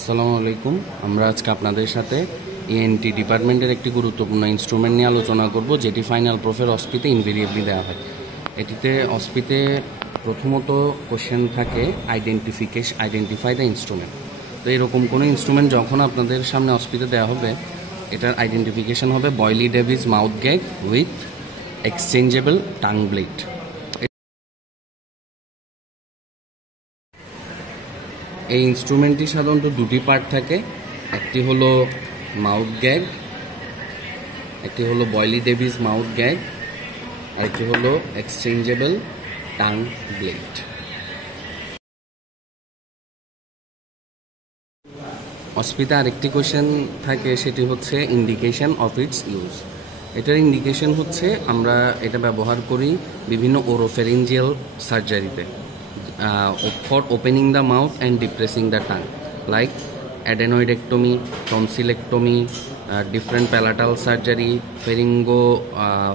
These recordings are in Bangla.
আসসালামু আলাইকুম। আমরা আজকে আপনাদের সাথে ENT ডিপার্টমেন্টের একটি গুরুত্বপূর্ণ ইনস্ট্রুমেন্ট নিয়ে আলোচনা করব, যেটি ফাইনাল প্রোফের অসপিতে ইনভেরিয়েবলি দেওয়া হয়। এটিতে অসপিতে প্রথমত কোশ্চেন থাকে আইডেন্টিফাই দ্য ইনস্ট্রুমেন্ট। তো এরকম কোনো ইনস্ট্রুমেন্ট যখন আপনাদের সামনে অসপিতে দেওয়া হবে, এটার আইডেন্টিফিকেশন হবে Boyle Davis mouth gag with exchangeable tongue blade. এই ইনস্ট্রুমেন্টটি সাধারণত দুটি পার্ট থাকে, একটি হলো মাউথ গ্যাগ, একটি হলো বয়লি ডেভিস মাউথ গ্যাগ, আর একটি হলো এক্সচেঞ্জেবল টাং ব্লেড। অসপিতে আরেকটি কোশ্চেন থাকে, সেটি হচ্ছে ইন্ডিকেশন অফ ইটস ইউজ। এটার ইন্ডিকেশন হচ্ছে আমরা এটা ব্যবহার করি বিভিন্ন ওরোফেরিঞ্জিয়াল সার্জারিতে for opening the mouth and depressing the tongue, like adenoidectomy, tonsillectomy, different palatal surgery,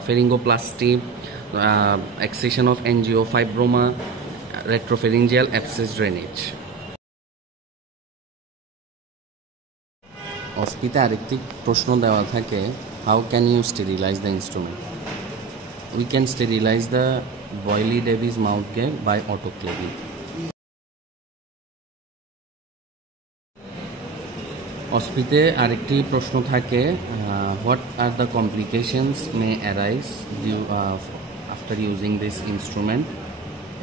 pharyngoplasty, excision of angiofibroma, retropharyngeal abscess drainage. অসপিতে আরেকটি প্রশ্ন দেওয়া থাকে, how can you sterilize the instrument? We can sterilize the Boyle Davis mouth gag by autoclaving. অসপিতে আরেকটি প্রশ্ন থাকে, what are the complications may arise after using this instrument?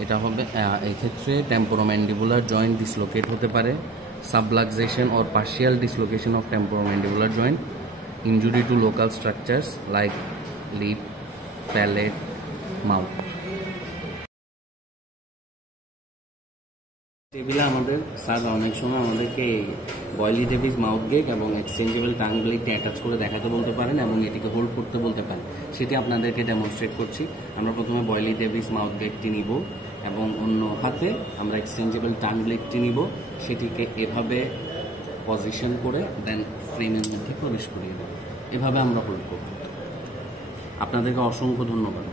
এটা হবে এই ক্ষেত্রে টেম্পোরোম্যান্ডিবুলার জয়েন্ট ডিসলোকেট হতে পারে, subluxation or partial dislocation of temporomandibular joint, injury to local structures like lip, palate, mouth. টেবিলে আমাদের স্যার অনেক সময় আমাদেরকে বয়লি ডেভিস মাউথ গেগ এবং এক্সচেঞ্জেবল টাং ব্লেডটি অ্যাটাচ করে দেখাতে বলতে পারেন এবং এটিকে হোল্ড করতে বলতে পারেন। সেটি আপনাদেরকে ডেমনস্ট্রেট করছি। আমরা প্রথমে বয়লি ডেভিস মাউথ গেগটি নিব এবং অন্য হাতে আমরা এক্সচেঞ্জেবল টাং ব্লেডটি নিব, সেটিকে এভাবে পজিশন করে দেন ফ্রেমের মধ্যে প্রবেশ করিয়ে দেব। এভাবে আমরা হোল্ড করব। আপনাদেরকে অসংখ্য ধন্যবাদ।